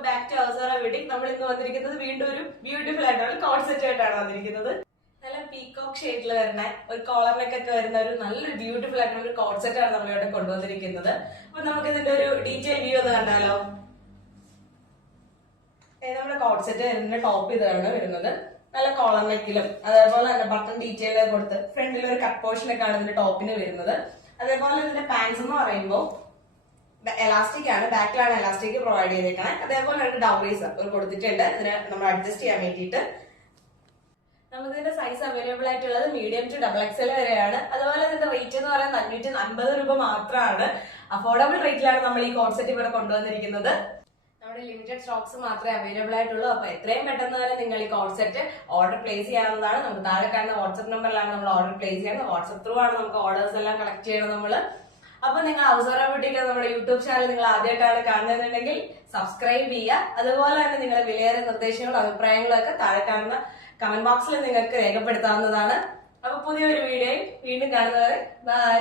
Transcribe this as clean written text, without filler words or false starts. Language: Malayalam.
വെൽക്കം ബാക്ക് ടു അവസാന വീട്ടിൽ. നമ്മൾ ഇന്ന് വന്നിരിക്കുന്നത് വീണ്ടും ഒരു ബ്യൂട്ടിഫുൾ ആയിട്ടുള്ള കോഡ് സെറ്റ് ആയിട്ടാണ് വന്നിരിക്കുന്നത്. നല്ല പീകോക്ക് ഷെയ്ഡിൽ വരുന്ന ഒരു കോളർ നെക്ക് ഒക്കെ വരുന്ന ഒരു നല്ലൊരു ബ്യൂട്ടിഫുൾ ആയിട്ടുള്ള ഒരു കോഡ് സെറ്റ് ആണ് നമ്മളിവിടെ കൊണ്ടുവന്നിരിക്കുന്നത്. അപ്പൊ നമുക്ക് ഇതിന്റെ ഒരു ഡീറ്റെയിൽ വ്യൂ ഒന്ന് കണ്ടാലോ. നമ്മുടെ കോഡ് സെറ്റ് ഇതിന്റെ ടോപ്പ് ഇതാണ് വരുന്നത്. നല്ല കോളർ നെക്കിലും അതേപോലെ തന്നെ ബട്ടൺ ഡീറ്റെയിൽ കൊടുത്ത് ഫ്രണ്ടിൽ ഒരു കട്ട് പോർഷൻ ഒക്കെയാണ് ഇതിന്റെ ടോപ്പിന് വരുന്നത്. അതേപോലെ ഇതിന്റെ പാൻസ് എന്ന് പറയുമ്പോൾ എലാസ്റ്റിക് ആണ്, ബാക്കിലാണ് എലാസ്റ്റിക് പ്രൊവൈഡ് ചെയ്തേക്കണേ. അതേപോലെ ഒരു ഡൗറീസ് കൊടുത്തിട്ടുണ്ട് ഇതിന് നമ്മൾ അഡ്ജസ്റ്റ് ചെയ്യാൻ വേണ്ടിയിട്ട്. നമുക്ക് ഇതിന്റെ സൈസ് അവൈലബിൾ ആയിട്ടുള്ളത് മീഡിയം ടു XXL വരെയാണ്. അതുപോലെ ഇതിന്റെ റേറ്റ് എന്ന് പറയുന്നത് 550 രൂപ മാത്രമാണ്. അഫോർഡബിൾ റേറ്റിലാണ് നമ്മൾ ഈ കോഡ് സെറ്റ് ഇവിടെ കൊണ്ടുവന്നിരിക്കുന്നത്. നമ്മുടെ ലിമിറ്റഡ് സ്റ്റോക്സ് മാത്രമേ അവൈലബിൾ ആയിട്ടുള്ളൂ. അപ്പൊ എത്രയും പെട്ടെന്ന് തന്നെ നിങ്ങൾ ഈ കോഡ് സെറ്റ് ഓർഡർ പ്ലേസ് ചെയ്യാവുന്നതാണ്. നമുക്ക് താഴെ കാണുന്ന വാട്സ്ആപ്പ് നമ്പറിലാണ് നമ്മൾ ഓർഡർ പ്ലേസ് ചെയ്യുന്നത്. വാട്സ്ആപ്പ് ത്രൂ ആണ് നമുക്ക് ഓർഡേഴ്സ് എല്ലാം കളക്ട് ചെയ്യണം നമ്മള്. അപ്പൊ നിങ്ങൾ അവസാന വീട്ടിലേക്ക് നമ്മുടെ യൂട്യൂബ് ചാനൽ നിങ്ങൾ ആദ്യമായിട്ടാണ് കാണുന്നതെന്നുണ്ടെങ്കിൽ സബ്സ്ക്രൈബ് ചെയ്യുക. അതുപോലെ തന്നെ നിങ്ങളുടെ വിലയേറിയ നിർദ്ദേശങ്ങളും അഭിപ്രായങ്ങളും ഒക്കെ താഴെ കാണുന്ന കമന്റ് ബോക്സിൽ നിങ്ങൾക്ക് രേഖപ്പെടുത്താവുന്നതാണ്. അപ്പൊ പുതിയൊരു വീഡിയോയിൽ വീണ്ടും കാണുന്നവരെ ബൈ.